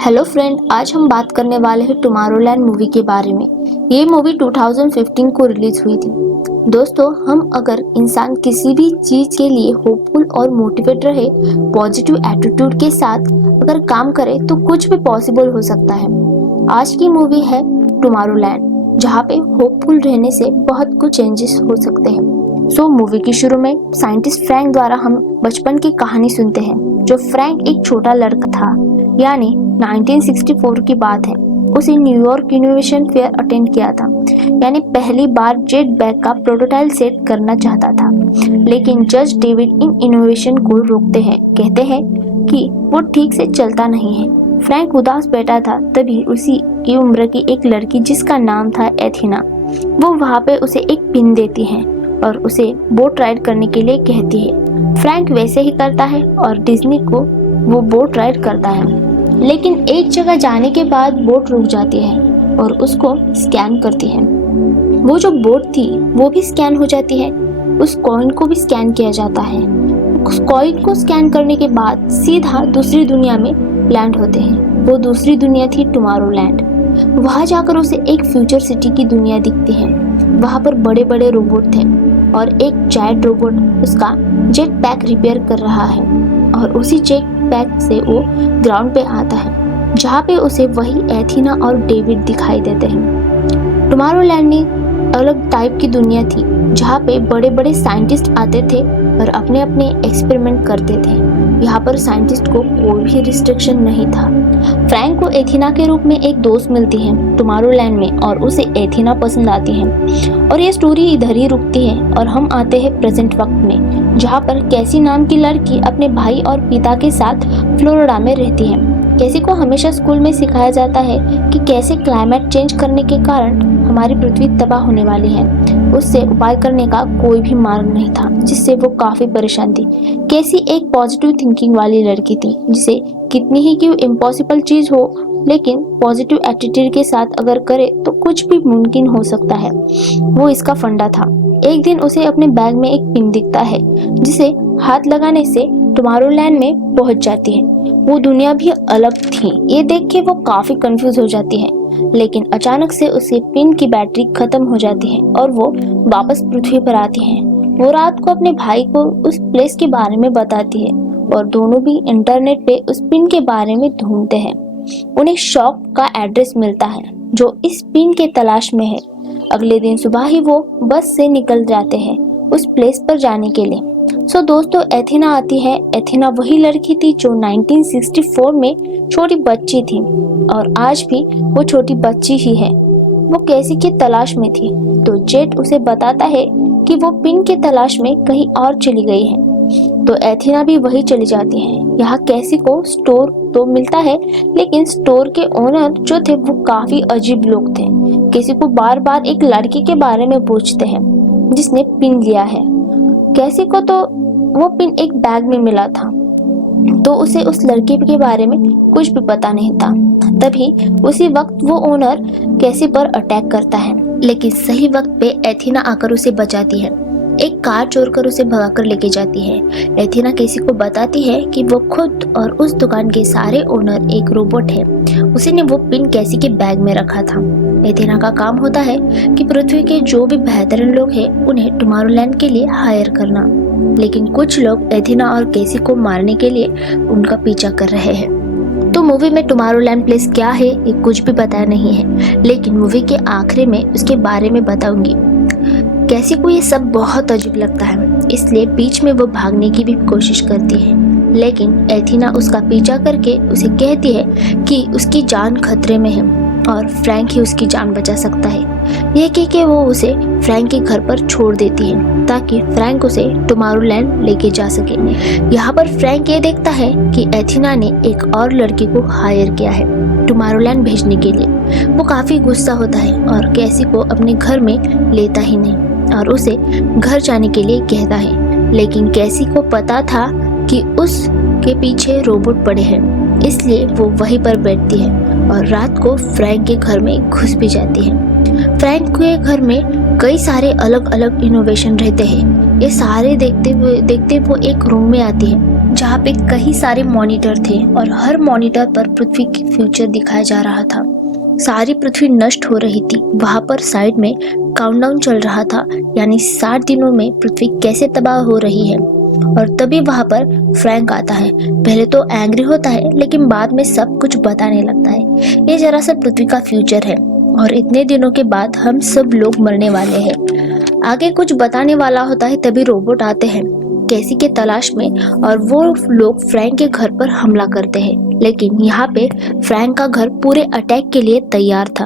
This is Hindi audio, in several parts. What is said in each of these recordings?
हेलो फ्रेंड, आज हम बात करने वाले हैं टुमारोलैंड मूवी के बारे में। ये मूवी 2015 को रिलीज हुई थी। दोस्तों, हम अगर इंसान किसी भी चीज के लिए होपफुल और मोटिवेट रहे, पॉजिटिव एटीट्यूड के साथ अगर काम करे तो कुछ भी पॉसिबल हो सकता है। आज की मूवी है टुमारोलैंड, जहाँ पे होपफुल रहने से बहुत कुछ चेंजेस हो सकते हैं। मूवी की शुरू में साइंटिस्ट फ्रैंक द्वारा हम बचपन की कहानी सुनते हैं। जो फ्रैंक एक छोटा लड़का था, यानी 1964 की बात है। उसे न्यूयॉर्क इनोवेशन फेयर अटेंड किया था, यानी पहली बार जेट बैग का प्रोटोटाइप सेट करना चाहता था। लेकिन जज डेविड इन इनोवेशन को रोकते हैं, कहते हैं कि वो ठीक से चलता नहीं है। फ्रैंक उदास बैठा था, तभी उसी की उम्र की एक लड़की जिसका नाम था एथिना, वो वहाँ पे उसे एक पिन देती है और उसे बोट राइड करने के लिए कहती है। फ्रैंक वैसे ही करता है और डिज्नी को वो बोट राइड करता है। लेकिन एक जगह जाने के बाद बोट रुक जाती है और उसको स्कैन करती है। वो जो बोट थी वो भी स्कैन हो जाती है। उस कॉइन को भी स्कैन किया जाता है। उस कॉइन को स्कैन करने के बाद सीधा दूसरी दुनिया में लैंड होते हैं। वो दूसरी दुनिया थी टुमारोलैंड। वहाँ जाकर उसे एक फ्यूचर सिटी की दुनिया दिखती है। वहाँ पर बड़े बड़े रोबोट थे और एक जायंट रोबोट उसका जेट पैक रिपेयर कर रहा है और उसी जेट पैक से वो ग्राउंड पे आता है, जहाँ पे उसे वही एथिना और डेविड दिखाई देते हैं। टुमारोलैंड में अलग टाइप की दुनिया थी, जहाँ पे बड़े बड़े साइंटिस्ट आते थे और अपने अपने एक्सपेरिमेंट करते थे। यहाँ पर साइंटिस्ट को कोई भी रिस्ट्रिक्शन नहीं था। फ्रैंक को एथिना के रूप में एक दोस्त मिलती है टुमारोलैंड में और उसे एथिना पसंद आती है। और ये स्टोरी इधर ही रुकती है और हम आते हैं प्रेजेंट वक्त में, जहाँ पर कैसी नाम की लड़की अपने भाई और पिता के साथ फ्लोरिडा में रहती है। कैसी को हमेशा स्कूल में सिखाया जाता है कि कैसे क्लाइमेट चेंज करने के कारण हमारी पृथ्वी तबाह होने वाली है। उससे उपाय करने का कोई भी मार्ग नहीं था, जिससे वो काफी परेशान थी। कैसी एक पॉजिटिव थिंकिंग वाली लड़की थी, जिसे कितनी ही क्यों इम्पॉसिबल चीज हो, लेकिन पॉजिटिव एटीट्यूड के साथ अगर करे तो कुछ भी मुमकिन हो सकता है। वो इसका फंडा था। एक दिन उसे अपने बैग में एक पिन दिखता है, जिसे हाथ लगाने से टुमारोलैंड में पहुंच जाती है। वो दुनिया भी अलग थी। ये देख के वो काफी कंफ्यूज हो जाती है, लेकिन अचानक से उसे पिन की बैटरी खत्म हो जाती है और वो वापस पृथ्वी पर आती है। वो रात को अपने भाई को उस प्लेस के बारे में बताती है और दोनों भी इंटरनेट पे उस पिन के बारे में ढूंढते हैं। उन्हें शॉप का एड्रेस मिलता है जो इस पिन के तलाश में है। अगले दिन सुबह ही वो बस से निकल जाते हैं उस प्लेस पर जाने के लिए। दोस्तों, एथिना आती है। एथिना वही लड़की थी जो 1964 में छोटी बच्ची थी और आज भी वो छोटी बच्ची ही है। वो कैसी की तलाश में थी, तो जेट उसे बताता है कि वो पिन के तलाश में कहीं और चली गई है। तो एथिना भी वही चली जाती है। यहाँ कैसी को स्टोर तो मिलता है, लेकिन स्टोर के ओनर जो थे वो काफी अजीब लोग थे। कैसी को बार बार एक लड़की के बारे में पूछते हैं जिसने पिन लिया है। कैसी को तो वो पिन एक बैग में मिला था, तो उसे उस लड़की के बारे में कुछ भी पता नहीं था। तभी उसी वक्त वो ओनर कैसी पर अटैक करता है, लेकिन सही वक्त पे एथिना आकर उसे बचाती है। एक कार चोर कर उसे भगाकर लेके जाती है। एथिना कैसी को बताती है कि वो खुद और उस दुकान के सारे ओनर एक रोबोट है। उसी ने वो पिन कैसी के बैग में रखा था। एथिना का काम होता है कि पृथ्वी के जो भी बेहतरीन लोग हैं उन्हें टुमारोलैंड के लिए हायर करना, लेकिन कुछ लोग एथिना और कैसी को मारने के लिए उनका पीछा कर रहे हैं। तो मूवी में टुमारोलैंड प्लेस क्या है ये कुछ भी पता नहीं है, लेकिन मूवी के आखिरी में उसके बारे में बताऊंगी। कैसी को ये सब बहुत अजीब लगता है, इसलिए बीच में वो भागने की भी कोशिश करती है, लेकिन एथिना उसका पीछा करके उसे कहती है कि उसकी जान खतरे में है और फ्रैंक ही उसकी जान बचा सकता है। यह कह के वो उसे फ्रैंक के घर पर छोड़ देती है ताकि फ्रैंक उसे टुमारोलैंड लेके जा सके। यहाँ पर फ्रैंक ये देखता है कि एथिना ने एक और लड़की को हायर किया है टुमारोलैंड भेजने के लिए। वो काफी गुस्सा होता है और कैसी को अपने घर में लेता ही नहीं और उसे घर जाने के लिए कहता है, लेकिन कैसी को पता था कि उसके पीछे रोबोट पड़े हैं, इसलिए वो वहीं पर बैठती है और रात को फ्रैंक के घर में घुस भी जाती है। फ्रैंक के घर में कई सारे अलग अलग इनोवेशन रहते हैं। ये सारे देखते वो एक रूम में आती है जहाँ पे कई सारे मॉनिटर थे और हर मॉनिटर पर पृथ्वी की फ्यूचर दिखाया जा रहा था। सारी पृथ्वी नष्ट हो रही थी। वहां पर साइड में काउंटडाउन चल रहा था, यानी 60 दिनों में पृथ्वी कैसे तबाह हो रही है। और तभी वहां पर फ्रैंक आता है। पहले तो एंग्री होता है, लेकिन बाद में सब कुछ बताने लगता है। ये जरा सा पृथ्वी का फ्यूचर है और इतने दिनों के बाद हम सब लोग मरने वाले हैं। आगे कुछ बताने वाला होता है, तभी रोबोट आते हैं कैसी के तलाश में और वो लोग फ्रैंक के घर पर हमला करते हैं। लेकिन यहाँ पे फ्रैंक का घर पूरे अटैक के लिए तैयार था।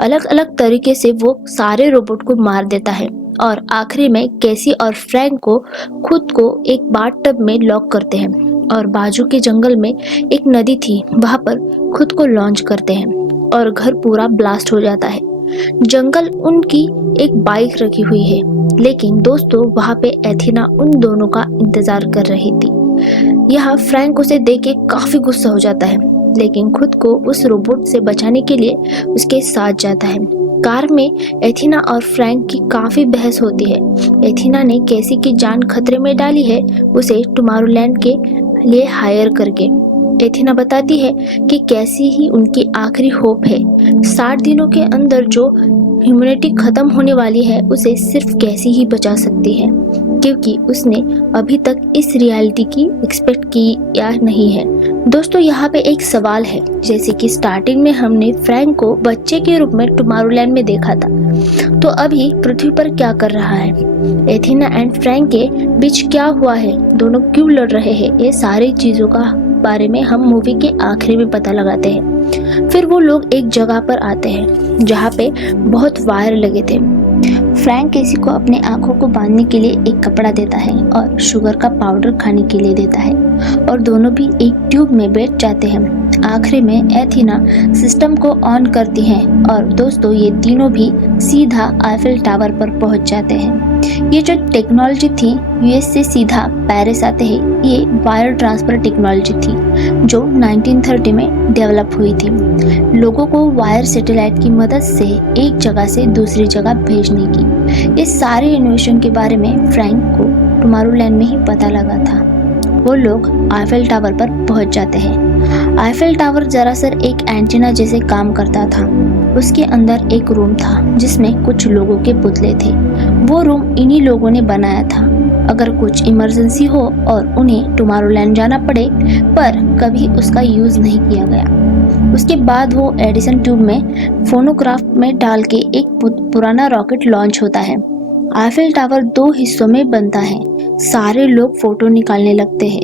अलग अलग तरीके से वो सारे रोबोट को मार देता है और आखिरी में कैसी और फ्रैंक को खुद को एक बाथटब में लॉक करते हैं और बाजू के जंगल में एक नदी थी, वहां पर खुद को लॉन्च करते हैं और घर पूरा ब्लास्ट हो जाता है। जंगल उनकी एक बाइक रखी हुई है, लेकिन दोस्तों वहां पे एथेना उन दोनों का इंतजार कर रही थी। यहाँ फ्रैंक उसे देख के काफी गुस्सा हो जाता है, लेकिन खुद को उस रोबोट से बचाने के लिए उसके साथ जाता है। कार में एथेना और फ्रैंक की काफी बहस होती है। एथेना ने कैसी की जान खतरे में डाली है, उसे टुमारोलैंड के लिए हायर करके। एथेना बताती है कि कैसी ही उनकी आखिरी होप है। 60 दिनों के अंदर जो ह्यूमैनिटी खत्म होने वाली है, उसे सिर्फ कैसी ही बचा सकती है, क्योंकि उसने अभी तक इस रियलिटी की एक्सपेक्ट की या नहीं है। दोस्तों यहाँ पे एक सवाल है, जैसे कि स्टार्टिंग में हमने फ्रैंक को बच्चे के रूप में टुमारोलैंड में देखा था, तो अभी पृथ्वी पर क्या कर रहा है? एथेना एंड फ्रैंक के बीच क्या हुआ है? दोनों क्यों लड़ रहे हैं? ये सारी चीजों का बारे में हम मूवी के आखिरी में पता लगाते हैं। फिर वो लोग एक जगह पर आते हैं जहाँ पे बहुत वायर लगे थे। फ्रैंक केसी को अपने आंखों को बांधने के लिए एक कपड़ा देता है और शुगर का पाउडर खाने के लिए देता है और दोनों भी एक ट्यूब में बैठ जाते हैं। आखिरी में एथेना सिस्टम को ऑन करती है और दोस्तों ये तीनों भी सीधा आईफिल टावर पर पहुंच जाते हैं। ये जो टेक्नोलॉजी थी यूएस से सीधा पेरिस आते हैं, ये वायर ट्रांसफर टेक्नोलॉजी थी जो 1930 में डेवलप हुई थी, लोगों को वायर सैटेलाइट की मदद से एक जगह से दूसरी जगह भेजने की। इस सारे इनोवेशन के बारे में फ्रैंक को टुमारोलैंड में ही पता लगा था। वो लोग आईफिल टावर पर पहुंच जाते हैं। आईफिल टावर दरअसल एक एंटीना जैसे काम करता था। उसके अंदर एक रूम था जिसमें कुछ लोगों के पुतले थे। वो रूम इन्हीं लोगों ने बनाया था, अगर कुछ इमरजेंसी हो और उन्हें टुमारोलैंड जाना पड़े, पर कभी उसका यूज नहीं किया गया। उसके बाद वो एडिसन ट्यूब में फोनोग्राफ में डाल के एक पुराना रॉकेट लॉन्च होता है। आईफिल टावर 2 हिस्सों में बनता है। सारे लोग फोटो निकालने लगते हैं।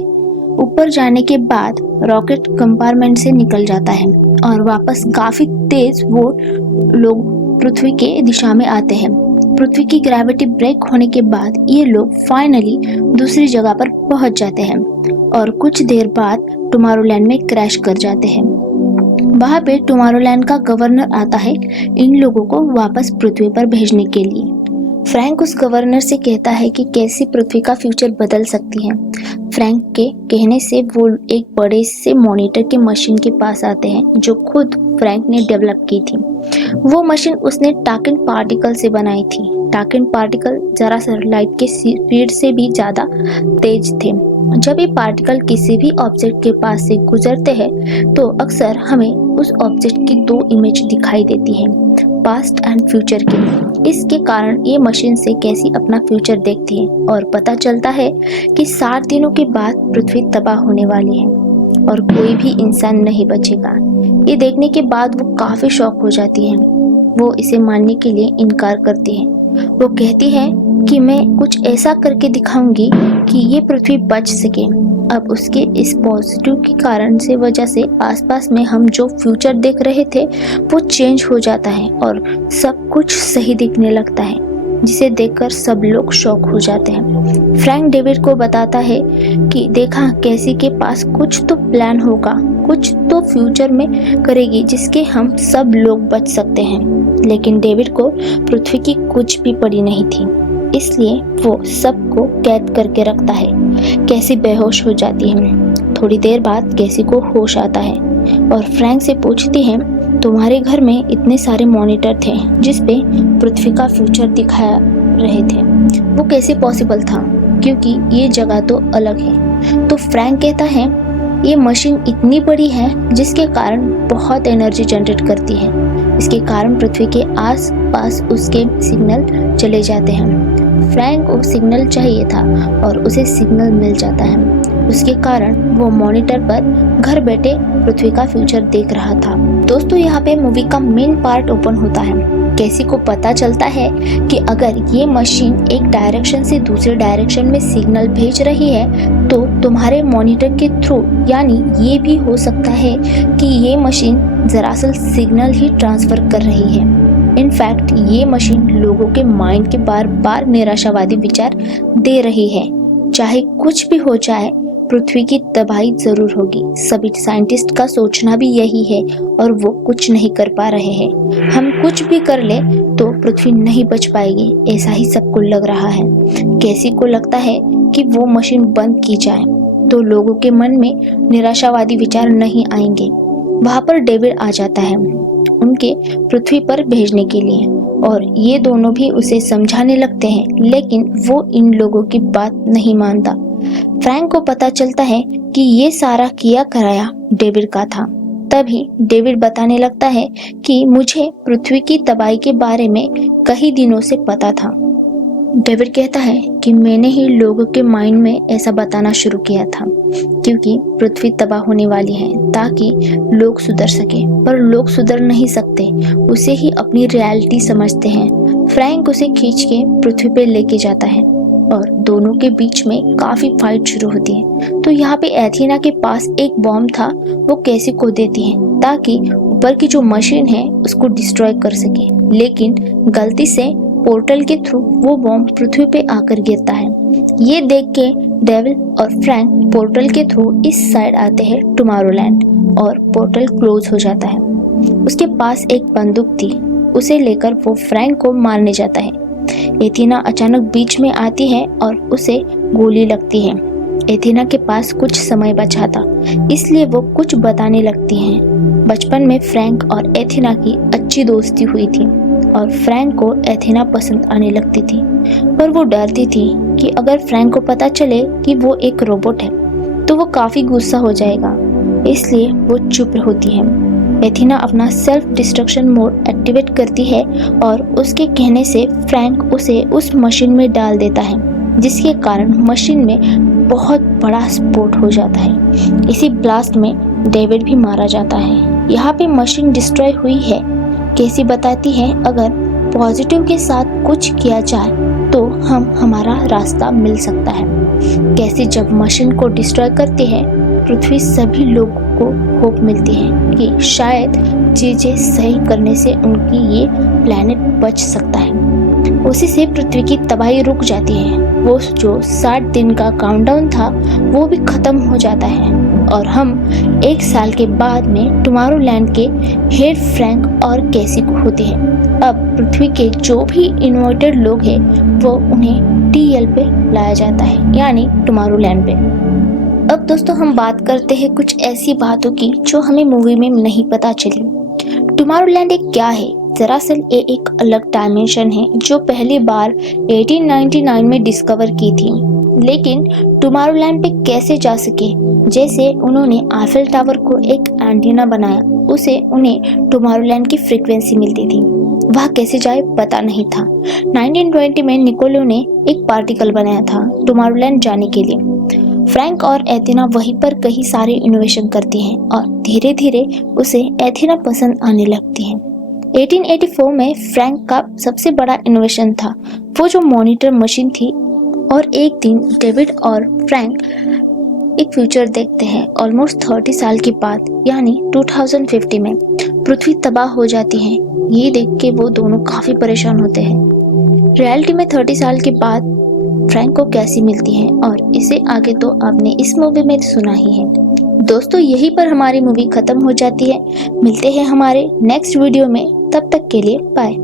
ऊपर जाने के बाद रॉकेट कंपार्टमेंट से निकल जाता है और वापस काफी तेज वो लोग पृथ्वी के दिशा में आते हैं। पृथ्वी की ग्रेविटी ब्रेक होने के बाद ये लोग फाइनली दूसरी जगह पर पहुंच जाते हैं और कुछ देर बाद टुमारोलैंड में क्रैश कर जाते हैं। वहां पे टुमारोलैंड का गवर्नर आता है इन लोगों को वापस पृथ्वी पर भेजने के लिए। फ्रैंक उस गवर्नर से कहता है कि कैसे पृथ्वी का फ्यूचर बदल सकती है। फ्रैंक के कहने से वो एक बड़े से मॉनिटर के मशीन के पास आते हैं जो खुद फ्रैंक ने डेवलप की थी। वो मशीन उसने टाकिन पार्टिकल से बनाई थी। टाकिन पार्टिकल जरा सा लाइट के स्पीड से भी ज्यादा तेज थे। जब ये पार्टिकल किसी भी ऑब्जेक्ट के पास से गुजरते हैं तो अक्सर हमें उस ऑब्जेक्ट की 2 इमेज दिखाई देती हैं, पास्ट एंड फ्यूचर की। इसके कारण ये मशीन से कैसी अपना फ्यूचर देखती है और पता चलता है कि 60 दिनों के बाद पृथ्वी तबाह होने वाली है और कोई भी इंसान नहीं बचेगा। ये देखने के बाद वो काफी शॉक हो जाती है। वो इसे मानने के लिए इनकार करती है। वो कहती है कि मैं कुछ ऐसा करके दिखाऊंगी कि ये पृथ्वी बच सके। अब उसके इस पॉजिटिव के कारण से वजह से आसपास में हम जो फ्यूचर देख रहे थे वो चेंज हो जाता है और सब कुछ सही दिखने लगता है, जिसे देखकर सब लोग शॉक हो जाते हैं। फ्रैंक डेविड को बताता है कि देखा कैसी के पास कुछ तो प्लान होगा, कुछ तो फ्यूचर में करेगी जिसके हम सब लोग बच सकते हैं। लेकिन डेविड को पृथ्वी की कुछ भी पड़ी नहीं थी, इसलिए वो सबको कैद करके रखता है। कैसी बेहोश हो जाती है। थोड़ी देर बाद कैसी को होश आता है और फ्रैंक से पूछती है, तुम्हारे घर में इतने सारे मॉनिटर थे जिसपे पृथ्वी का फ्यूचर दिखा रहे थे, वो कैसे पॉसिबल था? क्योंकि ये जगह तो अलग है। तो फ्रैंक कहता है ये मशीन इतनी बड़ी है जिसके कारण बहुत एनर्जी जनरेट करती है। इसके कारण पृथ्वी के आसपास उसके सिग्नल चले जाते हैं। फ्रैंक को सिग्नल चाहिए था और उसे सिग्नल मिल जाता है। उसके कारण वो मॉनिटर पर घर बैठे पृथ्वी का फ्यूचर देख रहा था। दोस्तों यहाँ पे मूवी का मेन पार्ट ओपन होता है। कैसी को पता चलता है कि अगर ये मशीन एक डायरेक्शन से दूसरे डायरेक्शन में सिग्नल भेज रही है तो तुम्हारे मॉनिटर के थ्रू, यानी ये भी हो सकता है कि ये मशीन दरअसल सिग्नल ही ट्रांसफर कर रही है। इनफैक्ट ये मशीन लोगों के माइंड के बार बार निराशावादी विचार दे रही है। चाहे कुछ भी हो जाए पृथ्वी की तबाही जरूर होगी। सभी साइंटिस्ट का सोचना भी यही है और वो कुछ नहीं कर पा रहे हैं। हम कुछ भी कर ले तो पृथ्वी नहीं बच पाएगी, ऐसा ही सबको लग रहा है। कैसी को लगता है कि वो मशीन बंद की जाए तो लोगों के मन में निराशावादी विचार नहीं आएंगे। वहां पर डेविड आ जाता है उनके पृथ्वी पर भेजने के लिए और ये दोनों भी उसे समझाने लगते हैं, लेकिन वो इन लोगों की बात नहीं मानता। फ्रैंक को पता चलता है कि ये सारा किया कराया डेविड का था। तभी डेविड बताने लगता है कि मुझे पृथ्वी की तबाही के बारे में कई दिनों से पता था। डेविड कहता है कि मैंने ही लोगों के माइंड में ऐसा बताना शुरू किया था क्योंकि पृथ्वी तबाह होने वाली है ताकि लोग सुधर सके, पर लोग सुधर नहीं सकते, उसे ही अपनी रियलिटी समझते हैं। फ्रैंक उसे खींच के पृथ्वी पे लेके जाता है और दोनों के बीच में काफी फाइट शुरू होती है। तो यहाँ पे एथेना के पास एक बॉम्ब था, वो कैसी को देती है ताकि ऊपर की जो मशीन है उसको डिस्ट्रॉय कर सके, लेकिन गलती से पोर्टल के थ्रू वो बॉम्ब पृथ्वी पे आकर गिरता है। ये देख के डेविल और फ्रैंक पोर्टल के थ्रू इस साइड आते हैं टुमारोलैंड और पोर्टल क्लोज हो जाता है। उसके पास एक बंदूक थी, उसे लेकर वो फ्रैंक को मारने जाता है। एथेना अचानक बीच में आती है और उसे गोली लगती है। एथेना के पास कुछ समय बचा था, इसलिए वो कुछ बताने लगती हैं। बचपन में फ्रैंक और एथेना की अच्छी दोस्ती हुई थी और फ्रैंक को एथेना पसंद आने लगती थी, पर वो डरती थी कि अगर फ्रैंक को पता चले कि वो एक रोबोट है तो वो काफी गुस्सा हो जाएगा, इसलिए वो चुप होती है। एथेना अपना सेल्फ डिस्ट्रक्शन मोड एक्टिवेट करती है और उसके कहने से फ्रैंक उसे उस मशीन में डाल देता है, जिसके कारण मशीन में बहुत बड़ा स्फोट हो जाता है। इसी ब्लास्ट में डेविड भी मारा जाता है। यहाँ पे मशीन डिस्ट्रॉय हुई है। कैसी बताती है अगर पॉजिटिव के साथ कुछ किया जाए तो हमारा रास्ता मिल सकता है। कैसी जब मशीन को डिस्ट्रॉय करती है पृथ्वी सभी लोगों को होप मिलती है कि शायद चीजें सही करने से उनकी ये प्लेनेट बच सकता है। उसी से पृथ्वी की तबाही रुक जाती है। वो जो 60 दिन का काउंटडाउन था वो भी खत्म हो जाता है और हम 1 साल के बाद में टुमारोलैंड के हेड फ्रैंक और कैसी को होते हैं। अब पृथ्वी के जो भी इन्वाइटेड लोग हैं वो उन्हें टीएल पे लाया जाता है, यानी टुमारोलैंड पे। अब दोस्तों हम बात करते हैं कुछ ऐसी बातों की जो हमें मूवी में नहीं पता चली। टुमारोलैंड एक क्या है? दरअसल ये एक अलग डायमेंशन है जो पहली बार 1899 में डिस्कवर की थी। लेकिन टुमारोलैंड पे कैसे जा सके? जैसे उन्होंने आईफेल टावर को एक एंटीना बनाया, उसे उन्हें टुमारोलैंड की फ्रीक्वेंसी मिलती थी। वह कैसे जाए पता नहीं था। 1920 में निकोलो ने एक पार्टिकल बनाया था टुमारोलैंड जाने के लिए। फ्रैंक और एथेना वहीं पर कई सारे इनोवेशन करती हैं और धीरे धीरे उसे एथेना पसंद आने लगती है। 1884 में फ्रैंक का सबसे बड़ा इनोवेशन था वो जो मॉनिटर मशीन थी। और एक दिन डेविड और फ्रैंक एक फ्यूचर देखते हैं ऑलमोस्ट 30 साल के बाद, यानी 2050 में पृथ्वी तबाह हो जाती है। ये देख के वो दोनों काफी परेशान होते हैं। रियलिटी में 30 साल के बाद फ्रैंक को कैसी मिलती है और इसे आगे तो आपने इस मूवी में सुना ही है। दोस्तों यहीं पर हमारी मूवी खत्म हो जाती है। मिलते हैं हमारे नेक्स्ट वीडियो में, तब तक के लिए बाय।